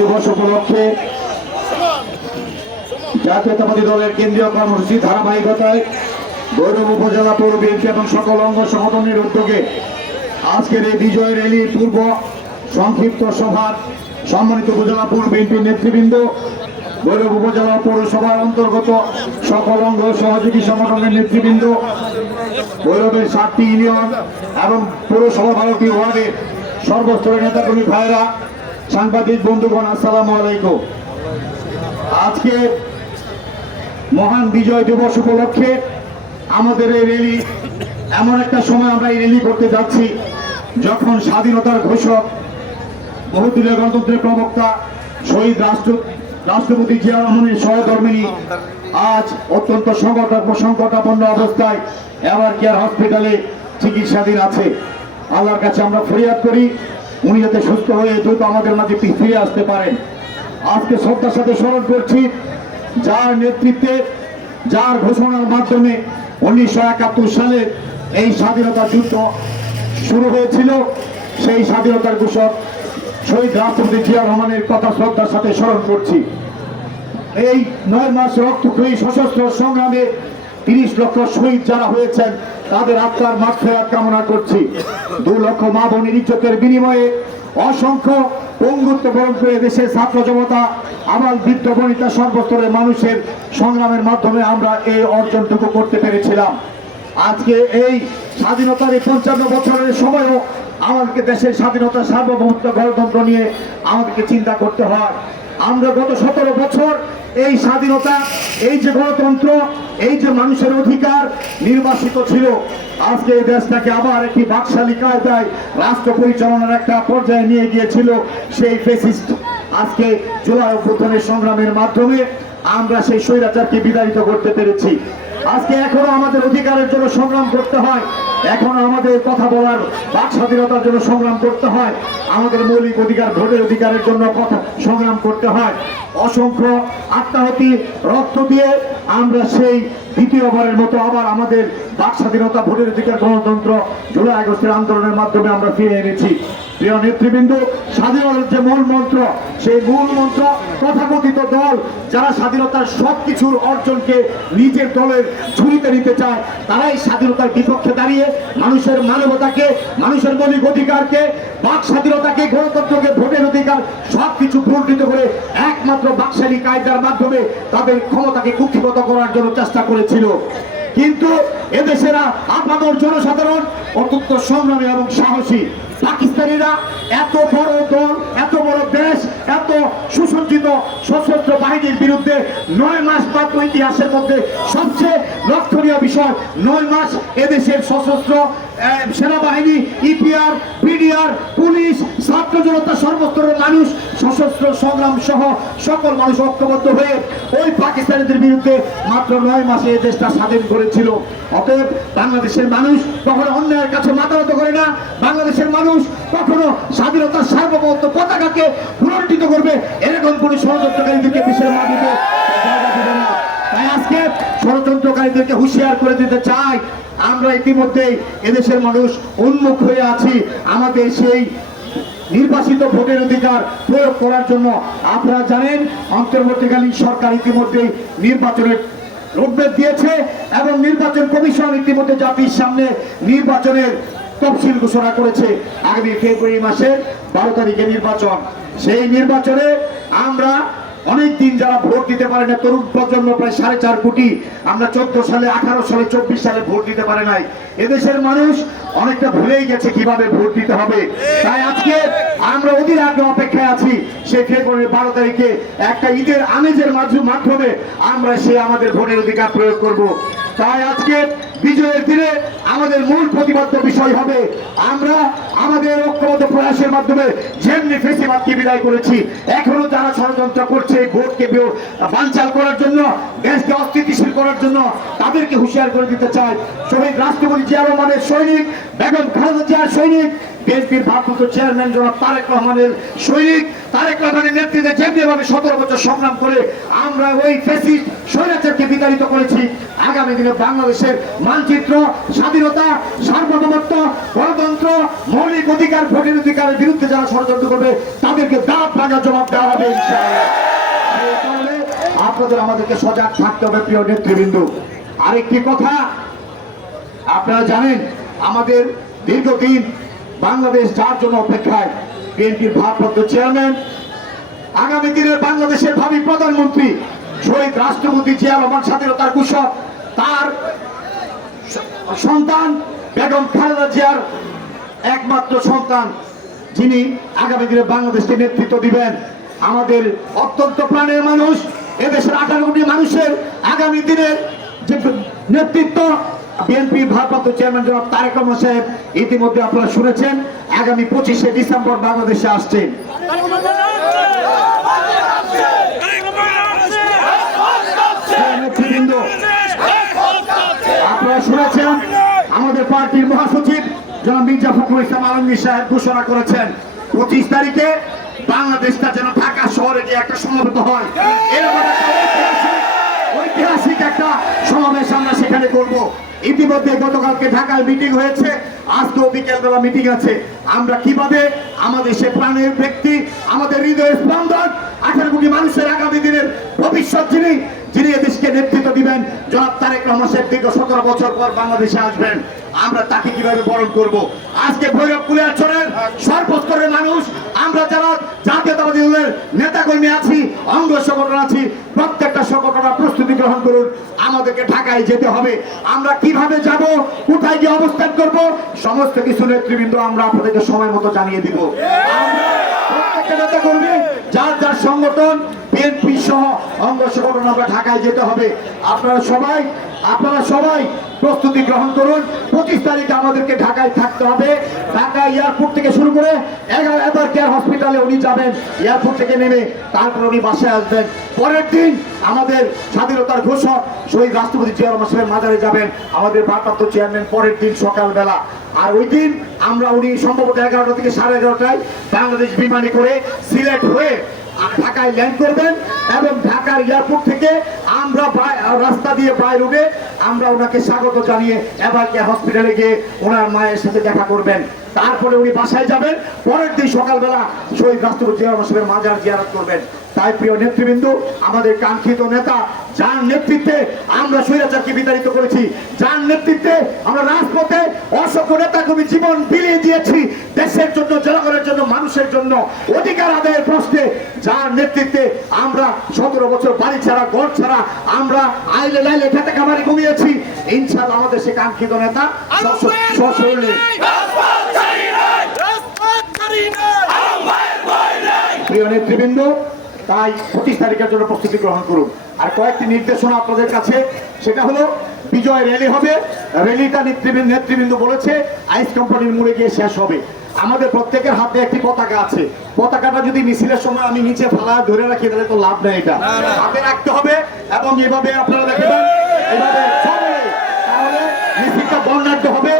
দিবস উপলক্ষে জাতীয়তাবাদী দলের কেন্দ্রীয় কর্মসূচি ধারাবাহিকতায় ভৈরব উপজেলা পৌর বিএনপি এবং সকল অঙ্গ সংগঠনের উদ্যোগে আজকের এই বিজয় র্যালির পূর্ব সংক্ষিপ্ত সভার সম্মানিত উপজেলা পৌর বিএনপির নেতৃবৃন্দ, ভৈরব উপজেলা পৌরসভার অন্তর্গত সকল অঙ্গ সহযোগী সংগঠনের নেতৃবৃন্দ, ভৈরবের 7টি ইউনিয়ন এবং পৌরসভা 12টি ওয়ার্ডের সর্বস্তরের নেতাকর্মী ভাইরা, সাংবাদিক বন্ধুগণ, আসসালামু আলাইকুম। আজকে মহান বিজয় দিবস উপলক্ষে আমাদের এই র্যালি, এমন একটা সময় আমরা এই র্যালি করতে যাচ্ছি যখন স্বাধীনতার ঘোষক, বহুদলীয় গণতন্ত্রের প্রবক্তা শহীদ রাষ্ট্রপতি জিয়া রহমানের সহধর্মিণী আজ অত্যন্ত সংকটাপন্ন অবস্থায় এভার কেয়ার হসপিটালে চিকিৎসাধীন আছে। আল্লাহর কাছে আমরা ফরিয়াদ করি উনি যাতে সুস্থ হয়ে দ্রুত আমাদের মাঝে ফিরে আসতে পারেন। আজকে শ্রদ্ধার সাথে স্মরণ করছি যার নেতৃত্বে, যার ঘোষণার মাধ্যমে 1971 সালে এই স্বাধীনতা যুদ্ধ শুরু হয়েছিল, সেই স্বাধীনতার ঘোষক শহীদ রাষ্ট্রপতি জিয়া রহমানের কথা শ্রদ্ধার সাথে স্মরণ করছি। এই 9 মাস রক্তক্ষয়ী সশস্ত্র সংগ্রামে 30 লক্ষ শহীদ যারা হয়েছেন তাদের আত্মার মাগফিরাত কামনা করছি। 2 লক্ষ মা বোনের ইজ্জতের বিনিময়ে অসংখ্য পঙ্গুত্ব বরণ করে দেশের ছাত্র জনতা, আবাল বৃদ্ধ বনিতা সর্বস্তরের মানুষের সংগ্রামের মাধ্যমে আমরা এই অর্জনটুকু করতে পেরেছিলাম। আজকে এই স্বাধীনতার এই 55 বছরের সময়ও আমাদেরকে দেশের স্বাধীনতা, সার্বভৌমত্ব, গণতন্ত্র নিয়ে আমাদেরকে চিন্তা করতে হয়। আমরা গত 17 বছর এই স্বাধীনতা, এই যে গণতন্ত্র, এই যে মানুষের অধিকার নির্বাসিত ছিল, আজকে এই দেশটাকে আবার একটি বাকশালী কায়দায় রাষ্ট্র পরিচালনার একটা পর্যায়ে নিয়ে গিয়েছিল সেই ফ্যাসিস্ট। আজকে জুলাই অভ্যুত্থানের সংগ্রামের মাধ্যমে আমরা সেই স্বৈরাচারকে বিতাড়িত করতে পেরেছি। আজকে এখনো আমাদের অধিকারের জন্য সংগ্রাম করতে হয়, এখনো আমাদের কথা বলার বাক স্বাধীনতার জন্য সংগ্রাম করতে হয়, আমাদের মৌলিক অধিকার, ভোটের অধিকারের জন্য কথা সংগ্রাম করতে হয়। অসংখ্য আত্মাহতি রক্ত দিয়ে আমরা সেই দ্বিতীয়বারের মতো আবার আমাদের বাক স্বাধীনতা, ভোটের অধিকার, গণতন্ত্র জুলাই আগস্টের আন্দোলনের মাধ্যমে আমরা ফিরে এনেছি। প্রিয় নেতৃবৃন্দ, স্বাধীনতার যে মূল মন্ত্র, সেই মূল মন্ত্র তথাকথিত দল যারা স্বাধীনতার সবকিছুর অর্জনকে নিজের দলের ঝুলিতে নিতে চায়, তারাই স্বাধীনতার বিপক্ষে দাঁড়িয়ে মানুষের মানবতাকে, মানুষের মৌলিক অধিকারকে, বাক স্বাধীনতাকে, গণতন্ত্রকে, ভোটের অধিকার সবকিছু ভুলটিত করে একমাত্র বাকশালী কায়দার মাধ্যমে তাদের ক্ষমতাকে কুক্ষিগত করার জন্য চেষ্টা করেছিল। কিন্তু এদেশের আপামর জনসাধারণ অত্যন্ত সংগ্রামী এবং সাহসী। পাকিস্তানিরা এত বড় দল, এত বড় দেশ, এত সুসজ্জিত সশস্ত্র বাহিনীর বিরুদ্ধে 9 মাস মাত্র ইতিহাসের মধ্যে সবচেয়ে লক্ষণীয় বিষয়, 9 মাস এদেশের সশস্ত্র সেনাবাহিনী, ইপিআর, পিডিআর, পুলিশ, ছাত্র জনতা, সর্বস্তরের মানুষ, সশস্ত্র সংগ্রাম সহ সকল মানুষ ঐক্যবদ্ধ হয়ে ওই পাকিস্তানিদের বিরুদ্ধে মাত্র 9 মাসে এই দেশটা স্বাধীন করেছিল। অতএব বাংলাদেশের মানুষ কখনো অন্যায়ের কাছে মাথা নত করে না। বাংলাদেশের মানুষ কখনো স্বাধীনতার সার্বভৌমত্ব পতাকাকে পুনর্জিত করবে এরকম কোন ষড়যন্ত্রকারীদেরকে দেশের মাটিতে জায়গা দেবে না। তাই আজকে ষড়যন্ত্রকারীদেরকে হুঁশিয়ার করে দিতে চাই, আমরা ইতিমধ্যেই এদেশের মানুষ উন্মুখ হয়ে আছি আমাদের সেই নির্বাচিত ভোটের অধিকার প্রয়োগ করার জন্য। আপনারা জানেন অন্তর্বর্তীকালীন সরকার ইতিমধ্যেই নির্বাচনের রোডম্যাপ দিয়েছে এবং নির্বাচন কমিশন ইতিমধ্যে জাতির সামনে নির্বাচনের তফসিল ঘোষণা করেছে। আগামী ফেব্রুয়ারি মাসের 12 তারিখে নির্বাচন। সেই নির্বাচনে আমরা অনেকদিন যারা ভোট দিতে পারে না, তরুণ প্রজন্ম প্রায় 4.5 কোটি, আমরা 14 সালে, 18 সালে, 24 সালে ভোট দিতে পারে নাই। এদেশের মানুষ অনেকটা ভুলেই গেছে কিভাবে ভোট দিতে হবে। তাই আজকে আমরা অধীর আগ্রহে অপেক্ষায় আছি সেই ফেব্রুয়ারি 12 তারিখে একটা ঈদের আমেজের মাধ্যমে আমরা আমাদের ভোটের অধিকার প্রয়োগ করব। তাই আজকে বিজয়ের দিনে আমাদের মূল প্রতিবাদ্য বিষয় হবে আমরা আমাদের ঐক্যবদ্ধ প্রয়াসের মাধ্যমে যেমনি ফেসিবাদকে বিদায় করেছি, এখনো যারা ষড়যন্ত্র করছে ভোটকে বানচাল করার জন্য, দেশকে অস্থিতিশীল করার জন্য, তাদেরকে হুঁশিয়ার করে দিতে চাই। শহীদ রাষ্ট্রপতি জিয়া রহমানের সৈনিক, বেগম খালেদা জিয়ার সৈনিক, বিএনপির ভারপ্রাপ্ত চেয়ারম্যান জনাব তারেক রহমানের সৈনিক, তারেক রহমানের নেতৃত্বে যেমনি যেভাবে 17 বছর সংগ্রাম করে আমরা ওই ফ্যাসিস্ট স্বৈরাচারকে বিতাড়িত করেছি, আগামী দিনে বাংলাদেশের মানচিত্র, স্বাধীনতা, সার্বভৌমত্ব, গণতন্ত্র, মৌলিক অধিকার, ভোটের অধিকারের বিরুদ্ধে যারা ষড়যন্ত্র করবে তাদেরকে দাঁত ভাঙা জবাব দেওয়া হবে ইনশাআল্লাহ। সেই কারণে আপনাদের আমাদেরকে সজাগ থাকতে হবে প্রিয় নেতৃবৃন্দ। আরেকটি কথা, আপনারা জানেন আমাদের দীর্ঘদিন বাংলাদেশ যার জন্য অপেক্ষায়, বিএনপির ভারপ্রাপ্ত চেয়ারম্যান, আগামী দিনের বাংলাদেশের ভাবি প্রধানমন্ত্রী শহীদ রাষ্ট্রপতি জিয়া রহমান, স্বাধীনতার ঘোষক, তার সন্তান বেগম খালেদা জিয়ার একমাত্র সন্তান, যিনি আগামী দিনে বাংলাদেশকে নেতৃত্ব দিবেন। আমাদের অত্যন্ত প্রাণের মানুষ, এদেশের 18 কোটি মানুষের আগামী দিনের যে নেতৃত্ব, বিএনপির ভারপ্রাপ্ত চেয়ারম্যান জনাব তারেক রহমান সাহেব ইতিমধ্যে আপনারা শুনেছেন আগামী 25শে ডিসেম্বর বাংলাদেশে আসছেন। নেতৃবৃন্দ, আপনারা শুনেছেন আমাদের পার্টির মহাসচিব জনাব মির্জা ফখরুল ইসলাম আলমগীর সাহেব ঘোষণা করেছেন 25 তারিখে বাংলাদেশটা যেন ঢাকা শহরে গিয়ে একটা সমাবেত হয়। এরকম ঐতিহাসিক একটা সমাবেশ আমরা সেখানে করব। ইতিমধ্যে গতকালকে ঢাকায় মিটিং হয়েছে, আজকেও বিকেলবেলা মিটিং আছে। আমরা কিভাবে আমাদের সে প্রাণের ব্যক্তি, আমাদের হৃদয়ের স্পন্দন, 18 কোটি মানুষের আগামী দিনের ভবিষ্যৎ, যিনি এদেশকে নেতৃত্ব দিবেন, জনাব তারেক রহমান সাহেব দীর্ঘ 17 বছর পর বাংলাদেশে আসবেন, আমরা তাকে কিভাবে বরণ করব। আজকে ভৈরব কুলিয়ারচরের সর্বস্তরের মানুষ, আমরা যারা জাতীয়তাবাদী দলের নেতাকর্মী আছি, অঙ্গ সংগঠন আছি, প্রত্যেকটা সংগঠন প্রস্তুতি গ্রহণ করুন। আমাদেরকে ঢাকায় যেতে হবে। আমরা কিভাবে যাব, কোথায় গিয়ে অবস্থান করব, সমস্ত কিছু নেতৃবৃন্দ আমরা আপনাদেরকে সময় মতো জানিয়ে দিব। আমরা প্রত্যেকটা নেতাকর্মী যার যার সংগঠন, বিএনপি সহ অঙ্গ সংগঠন আমরা ঢাকায় যেতে হবে। আপনারা সবাই প্রস্তুতি গ্রহণ করুন। 25 তারিখে আমাদেরকে ঢাকায় থাকতে হবে। ঢাকা এয়ারপোর্ট থেকে শুরু করে এবার কেয়ার হসপিটালে উনি যাবেন, এয়ারপোর্ট থেকে নেমে তারপর উনি বাসায় আসবেন। পরের দিন আমাদের স্বাধীনতার ঘোষক শহীদ রাষ্ট্রপতি জিয়া রহমান সাহেবের মাজারে যাবেন আমাদের ভারপ্রাপ্ত চেয়ারম্যান পরের দিন সকালবেলা। আর ওই দিন উনি সম্ভবত 11টা থেকে 11:30টায় বাংলাদেশ বিমানে করে সিলেট হয়ে ঢাকায় ল্যান্ড করবেন এবং ঢাকার এয়ারপোর্ট থেকে আমরা রাস্তা দিয়ে বাই রোডে আমরা ওনাকে স্বাগত জানিয়ে এবার হসপিটালে গিয়ে ওনার মায়ের সাথে দেখা করবেন। তারপরে উনি বাসায় যাবেন, পরের দিন সকালবেলা শহীদ রাষ্ট্রপতি জিয়া রহমান সাহেবের মাজার জিয়ারত করবেন। তাই প্রিয় নেতৃবৃন্দ, আমাদের কাঙ্ক্ষিত নেতা, যার নেতৃত্বে আমরা স্বৈরাচারকে বিতাড়িত করেছি, যার নেতৃত্বে আমরা রাজপথে অসংখ্য নেতাকর্মী জীবন বিলিয়ে দিয়েছি দেশের জন্য, জনগণের জন্য, মানুষের জন্য, অধিকার আদায়ের প্রশ্নে, যার নেতৃত্বে আমরা 17 বছর বাড়ি ছাড়া, ঘর ছাড়া, আমরা আইলে লাইলে খেতে খামারি ঘুমিয়েছি, ইনশাআল্লাহ আমাদের সে কাঙ্ক্ষিত নেতা সশরীরে। প্রিয় নেতৃবৃন্দ, তাই 25 তারিখের জন্য প্রস্তুতি গ্রহণ করুন। আর কয়েকটি নির্দেশনা আপনাদের কাছে, সেটা হলো বিজয় র্যালি হবে। র্যালিটা নেতৃবৃন্দ বলেছে আইস কোম্পানির মোড়ে গিয়ে শেষ হবে। আমাদের প্রত্যেকের হাতে একটি পতাকা আছে, পতাকাটা যদি মিছিলের সময় আমি নিচে ফালা ধরে রাখি তাহলে তো লাভ নেই, এটা হাতে রাখতে হবে। এবং এভাবে আপনারা দেখবেন, এভাবে তাহলে মিছিলটা বর্ণাঢ্য হবে।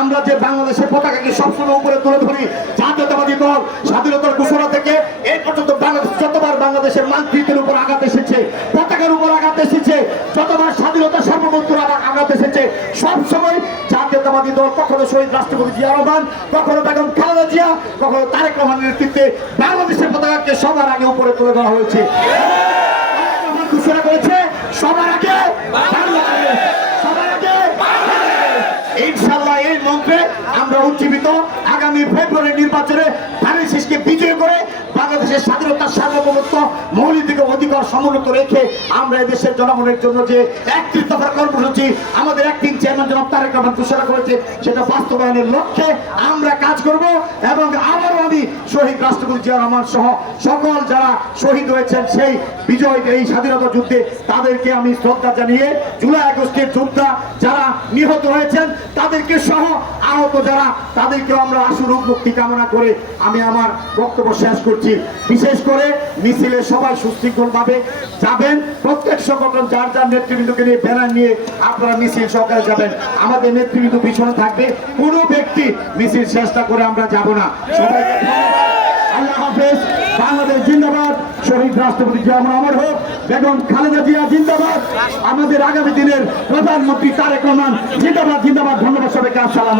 আমরা যে বাংলাদেশের পতাকাকে সবসময় উপরে তুলে ধরি, জাতীয়তাবাদী দল স্বাধীনতার ঘোষণা থেকে এই পর্যন্ত বাংলাদেশ যতবার বাংলাদেশের মানচিত্রের উপর আঘাত এসেছে, পতাকার উপর আঘাত এসেছে, যতবার স্বাধীনতা সার্বভৌমত্বের আঘাত এসেছে, সবসময় জাতীয়তাবাদী দল কখনো শহীদ রাষ্ট্রপতি জিয়া রহমান, কখনো বেগম খালেদা জিয়া, কখনো তারেক রহমানের নেতৃত্বে বাংলাদেশের পতাকাকে সবার আগে উপরে তুলে ধরা হয়েছে। ঘোষণা করেছে সবার আগে বাংলাদেশ, সবার আগে ইনশাআল্লাহ। এই মন্ত্রে আমরা উজ্জীবিত আগামী ফেব্রুয়ারি নির্বাচনে ধানের শীষকে বিজয় করে বাংলাদেশের স্বাধীনতা, সার্বভৌমত্ব, মৌলিক অধিকার সমুন্নত রেখে আমরা দেশের জনগণের জন্য যে 31 দফার কর্মসূচি আমাদের অ্যাক্টিং চেয়ারম্যান জনাব তারেক রহমান ঘোষণা করেছে, সেটা বাস্তবায়নের লক্ষ্যে আমরা কাজ করব। এবং আবারও আমি শহীদ রাষ্ট্রপতি জিয়া রহমান সহ সকল যারা শহীদ হয়েছেন সেই বিজয়, এই স্বাধীনতা যুদ্ধে, তাদেরকে আমি শ্রদ্ধা জানিয়ে, জুলাই আগস্টের যোদ্ধা যারা নিহত হয়েছেন তাদেরকে সহ আহত যারা, তাদেরকেও আমরা আশু রোগ মুক্তি কামনা করে আমি আমার বক্তব্য শেষ করছি। বিশেষ করে মিছিলে সবাই সুশৃঙ্খলভাবে যাবেন, প্রত্যেক সংগঠন যার যার নেতৃবৃন্দকে নিয়ে ব্যানার নিয়ে আপনারা মিছিল সহকারে যাবেন। আমাদের নেতৃবৃন্দ পিছনে থাকবে, কোনো ব্যক্তি মিছিল চেষ্টা করে আমরা যাব না। সবাইকে ধন্যবাদ। আল্লাহ হাফেজ। বাংলাদেশ জিন্দাবাদ। শহীদ রাষ্ট্রপতি জিয়া অমর হোক। বেগম খালেদা জিয়া জিন্দাবাদ। আমাদের আগামী দিনের প্রধানমন্ত্রী তারেক রহমান জিন্দাবাদ জিন্দাবাদ। ধন্যবাদ সবাইকে। আসসালাম।